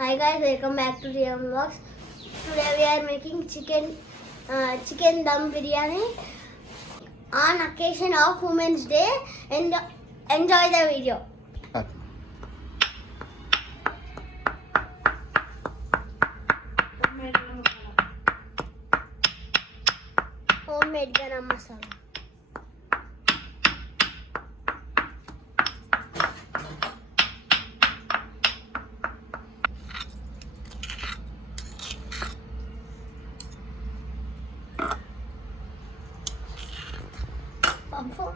Hi guys, welcome back to DM Vlogs. Today we are making chicken dum biryani on occasion of Women's Day, and enjoy the video. Homemade garam masala. Papa.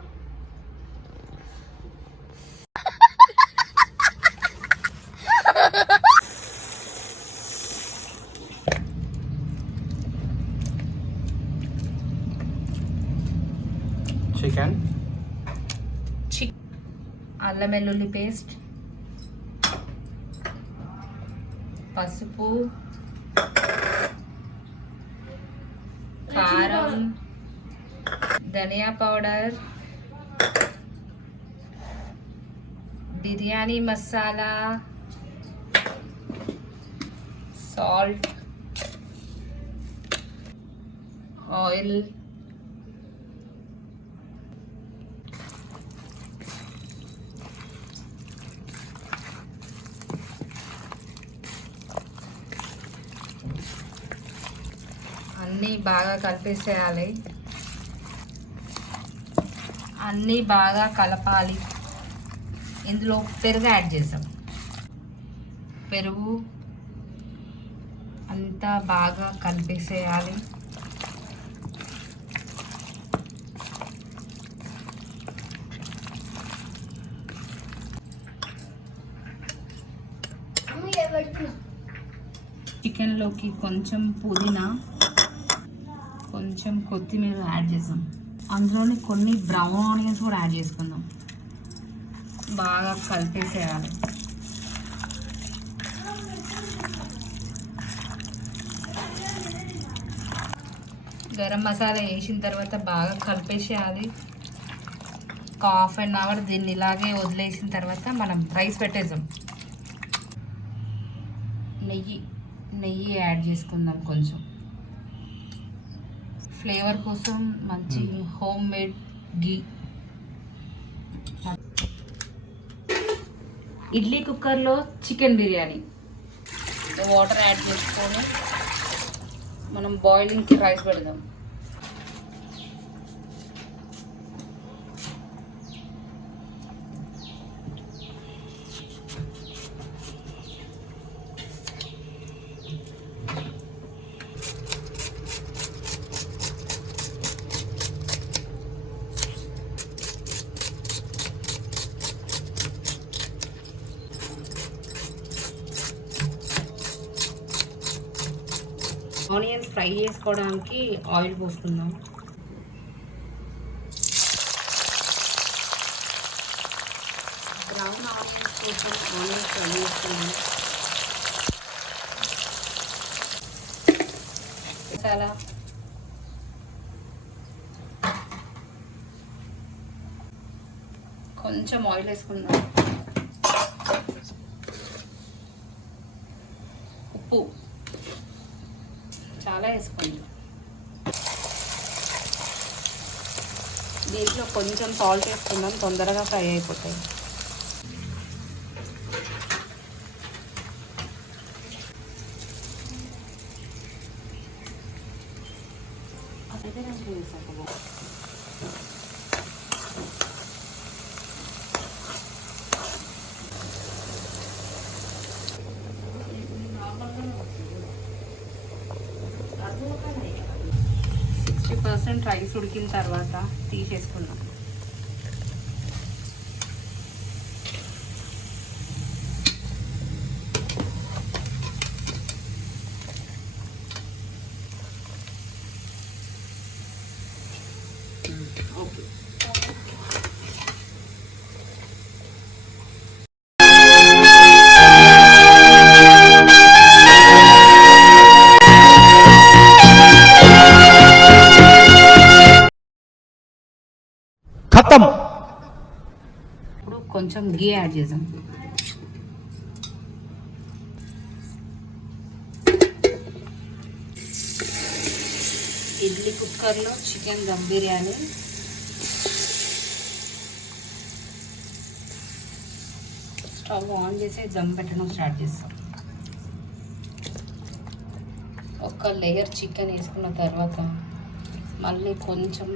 Chicken అల్లం వెల్లుల్లి paste, పసుపు, కారం, ధనియా powder, biryani masala, salt, oil, అన్నీ బాగా కలిపేసేయాలి. అన్నీ బాగా కలపాలి. ఇందులో పెరుగు యాడ్ చేసాం. పెరుగు అంతా బాగా కలిపేసేయాలి. చికెన్లోకి కొంచెం పుదీనా, కొంచెం కొత్తిమీర యాడ్ చేసాం. అందులోనే కొన్ని బ్రౌన్ ఆనియన్స్ కూడా యాడ్ చేసుకుందాం. బాగా కలిపేసేయాలి. గరం మసాలా వేసిన తర్వాత బాగా కలిపేసేయాలి. ఒక హాఫ్ అన్ అవర్ దీన్ని ఇలాగే వదిలేసిన తర్వాత మనం రైస్ పెట్టేసాం. నెయ్యి యాడ్ చేసుకుందాం కొంచెం. ఫ్లేవర్ కోసం మంచి హోమ్ మేడ్ గీ. ఇడ్లీ కుక్కర్లో చికెన్ బిర్యానీ. వాటర్ యాడ్ చేసుకొని మనం బాయిలింగ్కి రైస్ పెడదాం. ఆనియన్స్ ఫ్రై చేసుకోవడానికి ఆయిల్ పోసుకుందాం. బ్రౌన్ ఆనియన్స్ కోసం ఆనియన్స్ ఫ్రై చేసుకుందాం. మసాలా, కొంచెం ఆయిల్ వేసుకుందాం. ఉప్పు చాలా వేసుకోండి. దీంట్లో కొంచెం సాల్ట్ వేసుకుందాం, తొందరగా ఫ్రై అయిపోతాయి. రైస్ ఉడికిన తర్వాత తీసేసుకుందాం. ఓకే, ఖతం. ఇప్పుడు కొంచెం గీ యాడ్ చేద్దాం. ఇడ్లీ కుక్కర్లో chicken dum biryani. Stove on చేసి దమ్ పెట్టడం స్టార్ట్ చేస్తాం. ఒక లేయర్ చికెన్ వేసుకున్న తర్వాత మళ్ళీ కొంచెం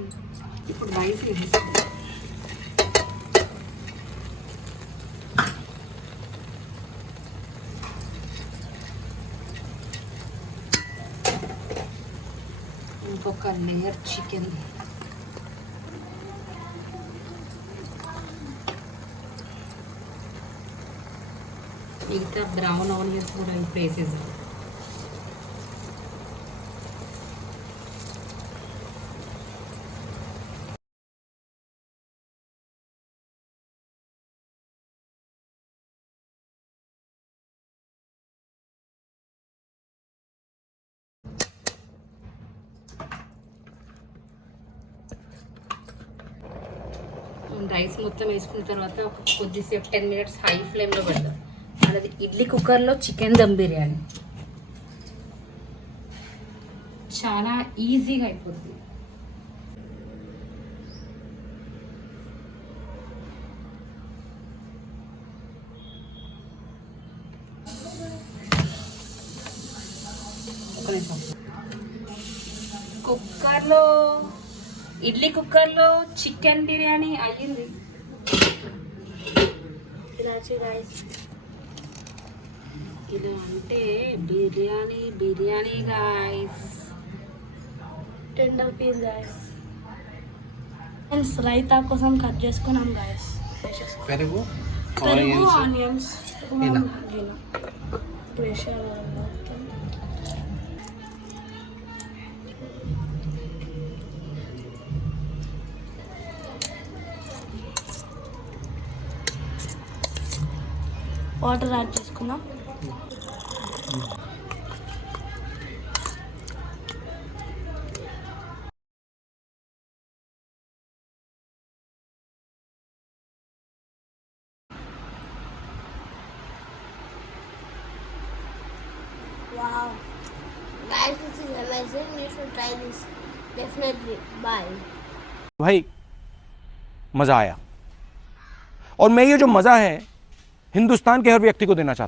ఇప్పుడు రైస్ వేసేస్తాం. ఇంకొక లేయర్ చికెన్, ఇంకా బ్రౌన్ ఆనియన్స్ కూడా ఇప్పుడు వేసేసాం. రైస్ మొత్తం వేసుకున్న తర్వాత ఒక కొద్దిసేపు 10 minutes హై ఫ్లేమ్లో పెడదాం. అది ఇడ్లీ కుక్కర్లో చికెన్ దమ్ బిర్యానీ చాలా ఈజీగా అయిపోతుంది. ఒక నిమిషం. కుక్కర్లో ఇడ్లీ కుక్కర్లో చికెన్ బిర్యానీ అయ్యింది. ఇలా అంటే biryani biryani guys. Tender piece guys. Raita కోసం కట్ చేసుకున్నాం గాయస్. పెరుగు ఆనియన్స్ ప్రెషర్ వాటర్ యాడ్ చేసుకున్నాం. Wow. Guys, this is amazing. You should try this. Definitely. Bye. भाई मज़ा आया, और मैं ये जो मज़ा है हिंदुस्तान के हर व्यक्ति को देना चाहता हूं.